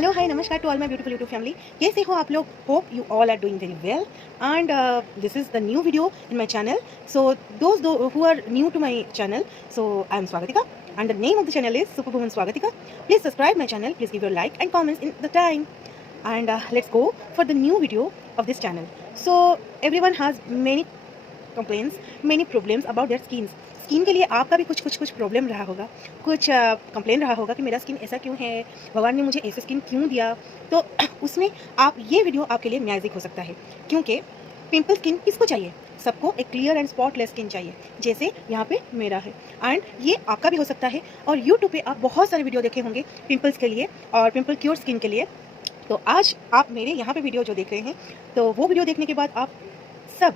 Hello hi नमस्कार to all my beautiful YouTube family. कैसे हो आप लोग? Hope you all are doing very well and this is the new video in my channel. So those who are new to my channel, so I am Swagatika and the name of the channel is Superwoman Swagatika. Please subscribe my channel, please give your like and comments in the time, and let's go for the new video of this channel. So everyone has many complaints, many problems about their skin के लिए आपका भी कुछ problem रहा होगा, कुछ complain रहा होगा कि मेरा स्किन ऐसा क्यों है, भगवान ने मुझे ऐसा स्किन क्यों दिया. तो उसमें आप ये वीडियो आपके लिए मैजिक हो सकता है, क्योंकि पिंपल स्किन किसको चाहिए? सबको एक क्लियर एंड स्पॉटलेस स्किन चाहिए, जैसे यहाँ पे मेरा है. एंड ये आपका भी हो सकता है. और यूट्यूब पे आप बहुत सारे वीडियो देखे होंगे पिंपल्स के लिए और पिंपल क्योर स्किन के लिए. तो आज आप मेरे यहाँ पे वीडियो जो देख रहे हैं, तो वो वीडियो देखने के बाद आप सब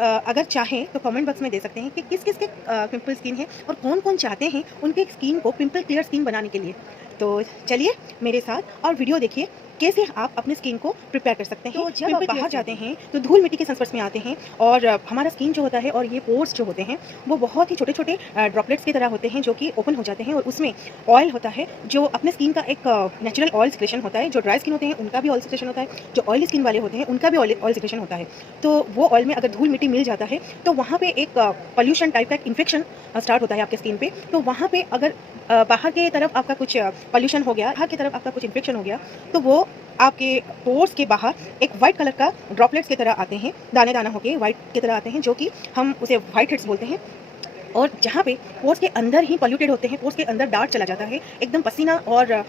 अगर चाहें तो कमेंट बॉक्स में दे सकते हैं कि किस किस के पिंपल स्किन है और कौन कौन चाहते हैं उनके स्किन को पिंपल क्लियर स्किन बनाने के लिए. तो चलिए मेरे साथ और वीडियो देखिए कैसे आप अपने स्किन को प्रिपेयर कर सकते हैं. तो जब आप बाहर जाते हैं तो धूल मिट्टी के संस्पर्श में आते हैं और हमारा स्किन जो होता है और ये पोर्स जो होते हैं वो बहुत ही छोटे छोटे ड्रॉपलेट्स की तरह होते हैं जो कि ओपन हो जाते हैं, और उसमें ऑयल होता है जो अपने स्किन का एक नेचुरल ऑयल सिक्रेशन होता है. जो ड्राई स्किन होते हैं उनका भी ऑयल सिक्रेशन होता है, जो ऑयली स्किन वाले होते हैं उनका भी ऑयल सिक्रेशन होता है. तो वो ऑयल में अगर धूल मिट्टी मिल जाता है तो वहाँ पे एक पॉल्यूशन टाइप का एक इन्फेक्शन स्टार्ट होता है आपके स्किन पे. तो वहाँ पे अगर बाहर की तरफ आपका कुछ पॉल्यूशन हो गया, बाहर की तरफ आपका कुछ इन्फेक्शन हो गया, तो वो आपके पोर्स के बाहर एक वाइट कलर का ड्रॉपलेट्स की तरह आते हैं, दाने दाना होके वाइट की तरह आते हैं, जो कि हम उसे वाइट हेड्स बोलते हैं. और जहाँ पे पोर्स के अंदर ही पॉल्यूटेड होते हैं, पोर्स के अंदर डार्ट चला जाता है, एकदम पसीना और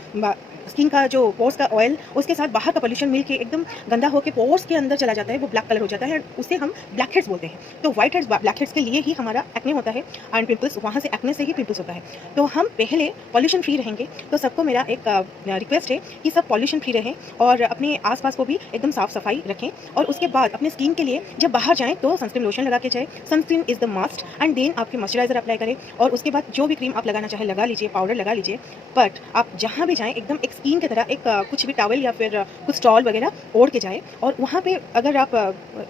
स्किन का जो पोर्स का ऑयल उसके साथ बाहर का पॉल्यूशन मिलके एकदम गंदा होकर पोर्स के अंदर चला जाता है, वो ब्लैक कलर हो जाता है. उसे हम ब्लैक हेड्स बोलते हैं. तो वाइट हेड्स ब्लैक हेड्स के लिए ही हमारा एक्ने होता है एंड पिंपल्स वहाँ से एक्ने से ही पिंपल्स होता है. तो हम पहले पॉल्यूशन फ्री रहेंगे. तो सबको मेरा एक रिक्वेस्ट है कि सब पॉल्यूशन फ्री रहें और अपने आसपास को भी एकदम साफ सफाई रखें. और उसके बाद अपने स्किन के लिए जब बाहर जाएँ तो सनस्क्रीन लोशन लगा के जाए. Sunscreen is the must. And then आपके मॉइस्चराइजर अप्लाई करें और उसके बाद जो भी क्रीम आप लगाना चाहे लगा लीजिए, पाउडर लगा लीजिए. बट आप जहाँ भी जाएँ एकदम एक स्किन की तरह एक कुछ भी टॉवल या फिर कुछ स्टॉल वगैरह ओढ़ के जाए. और वहाँ पे अगर आप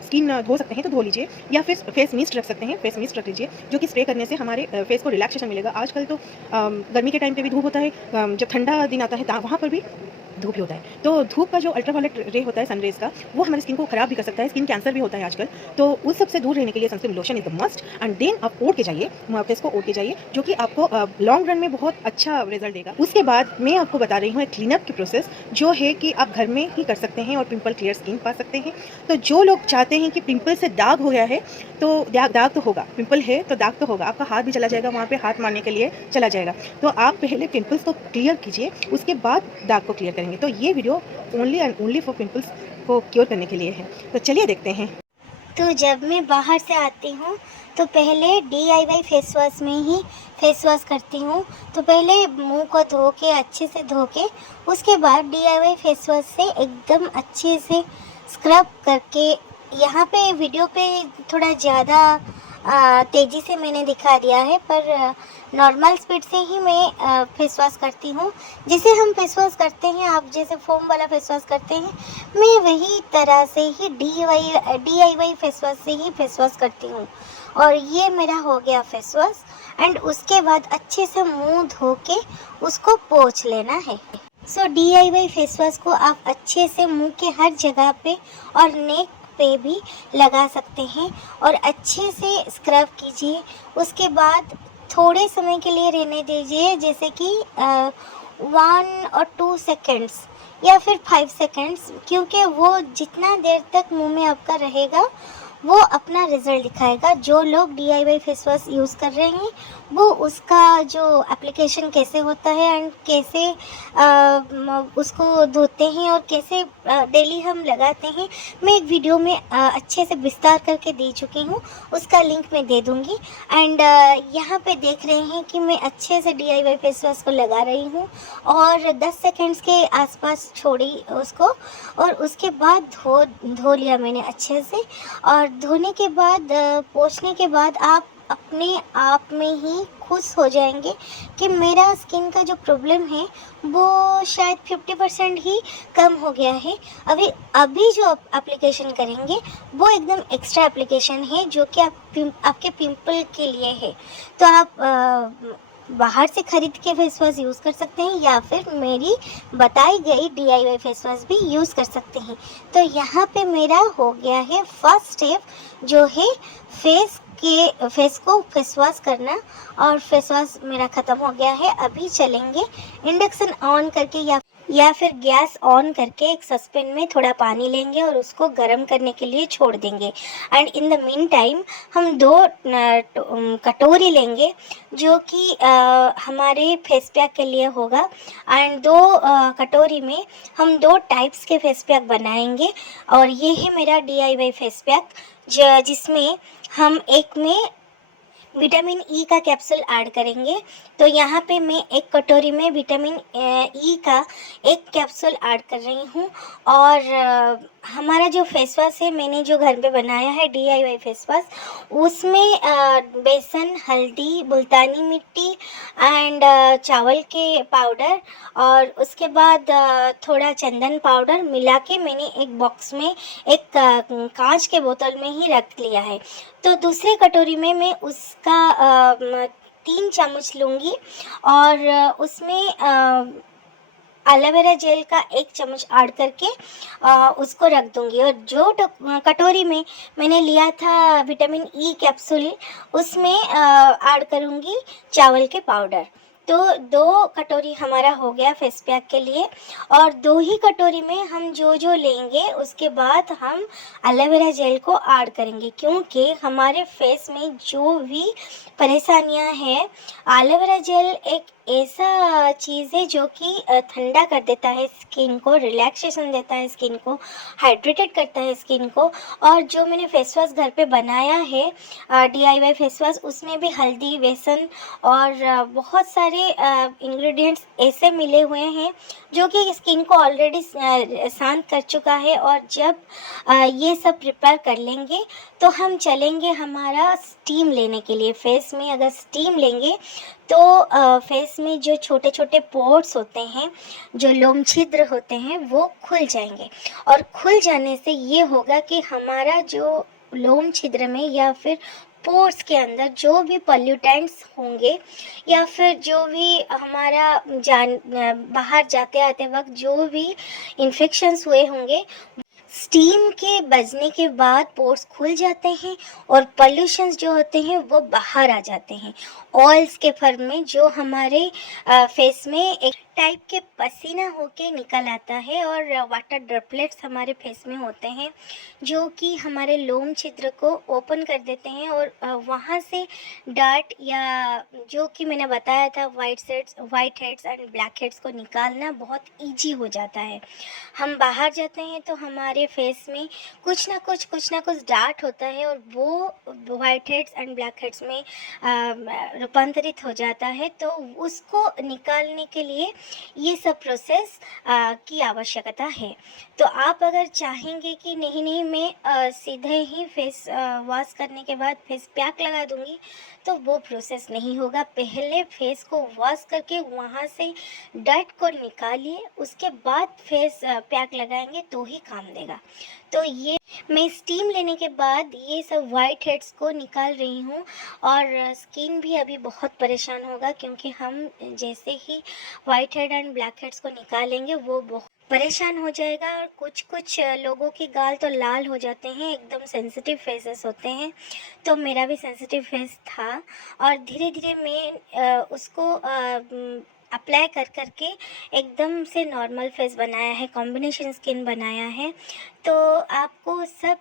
स्किन धो सकते हैं तो धो लीजिए, या फिर फेस मिस्ट रख सकते हैं, फेस मिस्ट रख लीजिए, जो कि स्प्रे करने से हमारे फेस को रिलैक्सेशन मिलेगा. आजकल तो गर्मी के टाइम पे भी धूप होता है, जब ठंडा दिन आता है वहाँ पर भी धूप ही होता है. तो धूप का जो अल्ट्रावायलेट रे होता है सनरेज का, वो हमारी स्किन को खराब भी कर सकता है. स्किन कैंसर भी होता है आजकल. तो उस सबसे दूर रहने के लिए sunscreen lotion is the must. And then आप ओढ़ के जाइए, फेस को ओढ़ के जाइए, जो कि आपको लॉन्ग रन में बहुत अच्छा रिजल्ट देगा. उसके बाद मैं आपको बता रही हूँ एक क्लीनअप की प्रोसेस जो है कि आप घर में ही कर सकते हैं और पिंपल क्लियर स्किन पा सकते हैं. तो जो लोग चाहते हैं कि पिंपल से दाग हो गया है, तो दाग तो होगा, पिंपल है तो दाग तो होगा, आपका हाथ भी चला जाएगा, वहाँ पे हाथ मारने के लिए चला जाएगा. तो आप पहले पिंपल्स को क्लियर कीजिए, उसके बाद दाग को क्लियर करेंगे. तो ये video only and only for pimples को क्योर करने के लिए है. तो चलिए देखते हैं. तो जब मैं बाहर से आती हूँ तो पहले DIY फेस वॉश में ही फेस वॉश करती हूँ. तो पहले मुंह को धो के अच्छे से धो के उसके बाद DIY फेस वॉश से एकदम अच्छे से स्क्रब करके, यहाँ पे वीडियो पे थोड़ा ज़्यादा तेज़ी से मैंने दिखा दिया है, पर नॉर्मल स्पीड से ही मैं फेस वॉश करती हूँ. जैसे हम फेस वॉश करते हैं, आप जैसे फोम वाला फेस वॉश करते हैं, मैं वही तरह से ही DIY फेस वॉश से ही फेस वॉश करती हूँ. और ये मेरा हो गया फेस वॉश. एंड उसके बाद अच्छे से मुंह धो के उसको पोंछ लेना है. सो DIY फेस वॉश को आप अच्छे से मुंह के हर जगह पे और नेक पे भी लगा सकते हैं और अच्छे से स्क्रब कीजिए. उसके बाद थोड़े समय के लिए रहने दीजिए, जैसे कि 1 और 2 सेकेंड्स या फिर 5 सेकेंड्स, क्योंकि वो जितना देर तक मुंह में आपका रहेगा वो अपना रिज़ल्ट दिखाएगा. जो लोग DIY फेस वॉश यूज़ कर रहे हैं वो उसका जो एप्लीकेशन कैसे होता है एंड कैसे उसको धोते हैं और कैसे डेली हम लगाते हैं, मैं एक वीडियो में अच्छे से विस्तार करके दे चुकी हूँ. उसका लिंक मैं दे दूँगी. एंड यहाँ पे देख रहे हैं कि मैं अच्छे से DIY फेस वॉश को लगा रही हूँ और 10 सेकेंड्स के आसपास छोड़ी उसको, और उसके बाद धो लिया मैंने अच्छे से. और धोने के बाद पोंछने के बाद आप अपने आप में ही खुश हो जाएंगे कि मेरा स्किन का जो प्रॉब्लम है वो शायद 50% ही कम हो गया है. अभी जो एप्लीकेशन करेंगे वो एकदम एक्स्ट्रा एप्लीकेशन है जो कि आपके पिंपल के लिए है. तो आप बाहर से खरीद के फेस वॉश यूज़ कर सकते हैं या फिर मेरी बताई गई DIY फेस वॉश भी यूज़ कर सकते हैं। तो यहाँ पे मेरा हो गया है फर्स्ट स्टेप, जो है फेस को फेस वॉश करना, और फेस वॉश मेरा ख़त्म हो गया है। अभी चलेंगे इंडक्शन ऑन करके या फिर गैस ऑन करके एक सस्पेन में थोड़ा पानी लेंगे और उसको गर्म करने के लिए छोड़ देंगे। And in the mean time हम 2 कटोरी लेंगे जो कि हमारे फेस पैक के लिए होगा। एंड 2 कटोरी में हम 2 टाइप्स के फेस पैक बनाएंगे। और ये है मेरा DIY फेस पैक, जिसमें हम एक में विटामिन ई का कैप्सूल ऐड करेंगे। तो यहाँ पे मैं एक कटोरी में विटामिन ई का एक कैप्सूल ऐड कर रही हूँ। और हमारा जो फेस वॉश है, मैंने जो घर पे बनाया है DIY फेस वॉश, उसमें बेसन, हल्दी, मुल्तानी मिट्टी एंड चावल के पाउडर और उसके बाद थोड़ा चंदन पाउडर मिला के मैंने एक बॉक्स में एक कांच के बोतल में ही रख लिया है। तो दूसरे कटोरी में मैं उसका 3 चम्मच लूँगी और उसमें एलोवेरा जेल का 1 चम्मच ऐड करके उसको रख दूँगी। और जो कटोरी में मैंने लिया था विटामिन ई कैप्सूल, उसमें ऐड करूँगी चावल के पाउडर। तो 2 कटोरी हमारा हो गया फेस पैक के लिए। और 2 ही कटोरी में हम जो लेंगे उसके बाद हम एलोवेरा जेल को ऐड करेंगे, क्योंकि हमारे फेस में जो भी परेशानियां हैं, एलोवेरा जेल एक ऐसा चीज़ है जो कि ठंडा कर देता है स्किन को, रिलैक्सेशन देता है स्किन को, हाइड्रेटेड करता है स्किन को। और जो मैंने फेस वॉश घर पे बनाया है DIY फेस वॉश, उसमें भी हल्दी, बेसन और बहुत सारे इंग्रेडिएंट्स ऐसे मिले हुए हैं जो कि स्किन को ऑलरेडी शांत कर चुका है। और जब ये सब प्रिपेयर कर लेंगे तो हम चलेंगे हमारा स्टीम लेने के लिए। फेस में अगर स्टीम लेंगे तो फेस में जो छोटे छोटे पोर्स होते हैं, जो लोम छिद्र होते हैं, वो खुल जाएंगे। और खुल जाने से ये होगा कि हमारा जो लोम छिद्र में या फिर पोर्स के अंदर जो भी पॉल्यूटेंट्स होंगे या फिर जो भी हमारा बाहर जाते आते वक्त जो भी इन्फेक्शंस हुए होंगे, स्टीम के बजने के बाद पोर्स खुल जाते हैं और पॉल्यूशंस जो होते हैं वो बाहर आ जाते हैं ऑयल्स के फॉर्म में, जो हमारे फेस में एक टाइप के पसीना होके निकल आता है। और वाटर ड्रॉपलेट्स हमारे फेस में होते हैं जो कि हमारे लोम छिद्र को ओपन कर देते हैं और वहाँ से डार्ट या जो कि मैंने बताया था white heads and black heads को निकालना बहुत ईजी हो जाता है। हम बाहर जाते हैं तो हमारे फेस में कुछ ना कुछ डार्ट होता है और वो white heads and black heads में रूपांतरित हो जाता है। तो उसको निकालने के लिए ये सब प्रोसेस की आवश्यकता है। तो आप अगर चाहेंगे कि नहीं मैं सीधे ही फेस वॉश करने के बाद फेस पैक लगा दूंगी, तो वो प्रोसेस नहीं होगा। पहले फेस को वॉश करके वहाँ से डर्ट को निकालिए, उसके बाद फेस पैक लगाएंगे तो ही काम देगा। तो ये मैं स्टीम लेने के बाद ये सब वाइट हेड्स को निकाल रही हूँ। और स्किन भी अभी बहुत परेशान होगा, क्योंकि हम जैसे ही white head and black heads को निकालेंगे वो बहुत परेशान हो जाएगा। और कुछ लोगों के गाल तो लाल हो जाते हैं, एकदम सेंसिटिव फेसेस होते हैं। तो मेरा भी सेंसिटिव फेस था और धीरे धीरे मैं उसको अप्लाई कर करके एकदम से नॉर्मल फेस बनाया है, कॉम्बिनेशन स्किन बनाया है। तो आपको सब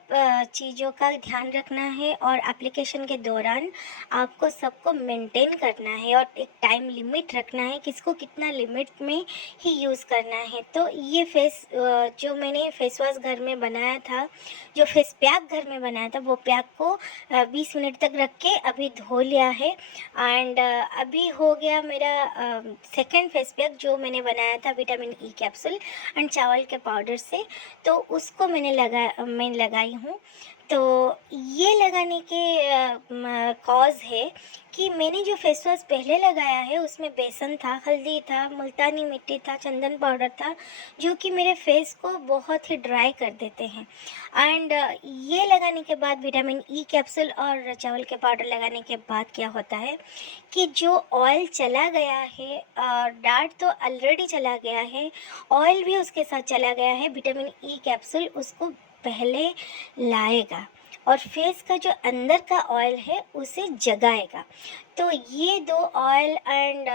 चीज़ों का ध्यान रखना है और एप्लीकेशन के दौरान आपको सबको मेंटेन करना है और एक टाइम लिमिट रखना है, किसको कितना लिमिट में ही यूज़ करना है। तो ये फेस जो मैंने फेस वॉश घर में बनाया था, जो फेस पैक घर में बनाया था, वो पैक को 20 मिनट तक रख के अभी धो लिया है। एंड अभी हो गया मेरा सेकेंड फेस पैक जो मैंने बनाया था विटामिन ई कैप्सूल एंड चावल के पाउडर से। तो उसको मैं लगाई हूँ। तो ये लगाने के कॉज़ है कि मैंने जो फेस वॉश पहले लगाया है उसमें बेसन था, हल्दी था, मुल्तानी मिट्टी था, चंदन पाउडर था, जो कि मेरे फेस को बहुत ही ड्राई कर देते हैं। एंड ये लगाने के बाद विटामिन ई कैप्सूल और चावल के पाउडर लगाने के बाद क्या होता है कि जो ऑयल चला गया है, डार्ट तो ऑलरेडी चला गया है, ऑयल भी उसके साथ चला गया है, विटामिन ई कैप्सूल उसको पहले लाएगा और फेस का जो अंदर का ऑयल है उसे जगाएगा। तो ये दो ऑयल एंड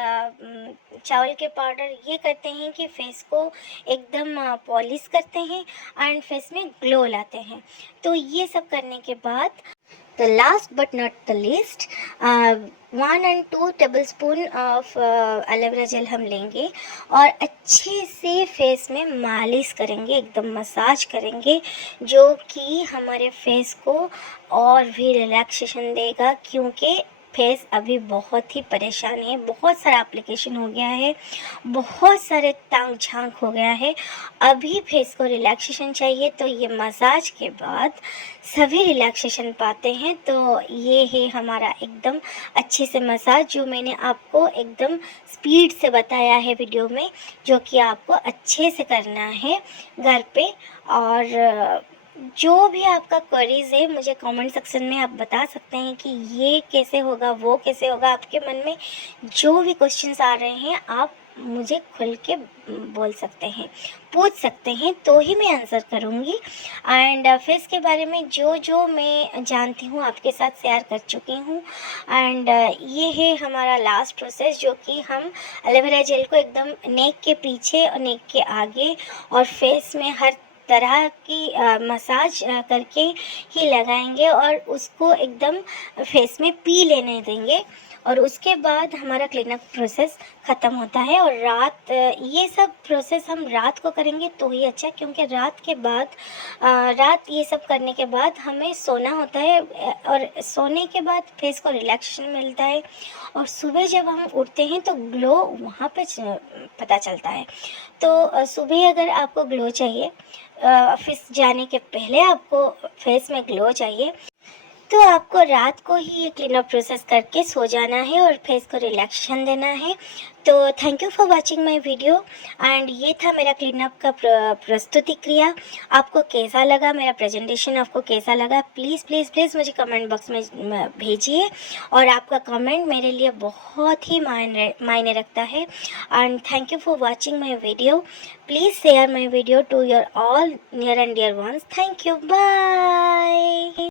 चावल के पाउडर ये करते हैं कि फेस को एकदम पॉलिश करते हैं एंड फेस में ग्लो लाते हैं। तो ये सब करने के बाद the last but not the least 1 and 2 tablespoon of aloe vera gel हम लेंगे और अच्छे से फेस में मालिश करेंगे, एकदम मसाज करेंगे, जो कि हमारे फेस को और भी रिलैक्सेशन देगा, क्योंकि फेस अभी बहुत ही परेशान है, बहुत सारा एप्लीकेशन हो गया है, बहुत सारे तांग झांक हो गया है। अभी फेस को रिलैक्सेशन चाहिए, तो ये मसाज के बाद सभी रिलैक्सेशन पाते हैं। तो ये है हमारा एकदम अच्छे से मसाज, जो मैंने आपको एकदम स्पीड से बताया है वीडियो में, जो कि आपको अच्छे से करना है घर पे। और जो भी आपका क्वेरीज़ है मुझे कमेंट सेक्शन में आप बता सकते हैं कि ये कैसे होगा, वो कैसे होगा। आपके मन में जो भी क्वेश्चंस आ रहे हैं आप मुझे खुल के बोल सकते हैं, पूछ सकते हैं, तो ही मैं आंसर करूँगी। एंड फेस के बारे में जो जो मैं जानती हूँ आपके साथ शेयर कर चुकी हूँ। एंड ये है हमारा लास्ट प्रोसेस, जो कि हम एलोवेरा जेल को एकदम नेक के पीछे और नेक के आगे और फेस में हर तरह की मसाज करके ही लगाएंगे और उसको एकदम फेस में पी लेने देंगे। और उसके बाद हमारा क्लीनअप प्रोसेस ख़त्म होता है। और रात ये सब प्रोसेस हम रात को करेंगे तो ही अच्छा, क्योंकि रात के बाद रात ये सब करने के बाद हमें सोना होता है और सोने के बाद फेस को रिलैक्सेशन मिलता है और सुबह जब हम उठते हैं तो ग्लो वहाँ पे पता चलता है। तो सुबह अगर आपको ग्लो चाहिए, ऑफिस जाने के पहले आपको फेस में ग्लो चाहिए, तो आपको रात को ही ये क्लीनअप प्रोसेस करके सो जाना है और फेस को रिलैक्सेशन देना है। तो thank you for watching my video. And ये था मेरा क्लीनअप का प्रस्तुति क्रिया। आपको कैसा लगा, मेरा प्रेजेंटेशन आपको कैसा लगा, प्लीज़ प्लीज़ प्लीज़ मुझे कमेंट बॉक्स में भेजिए। और आपका कमेंट मेरे लिए बहुत ही मायने रखता है। And thank you for watching my video. Please share my video to your all near and dear ones. Thank you, bye.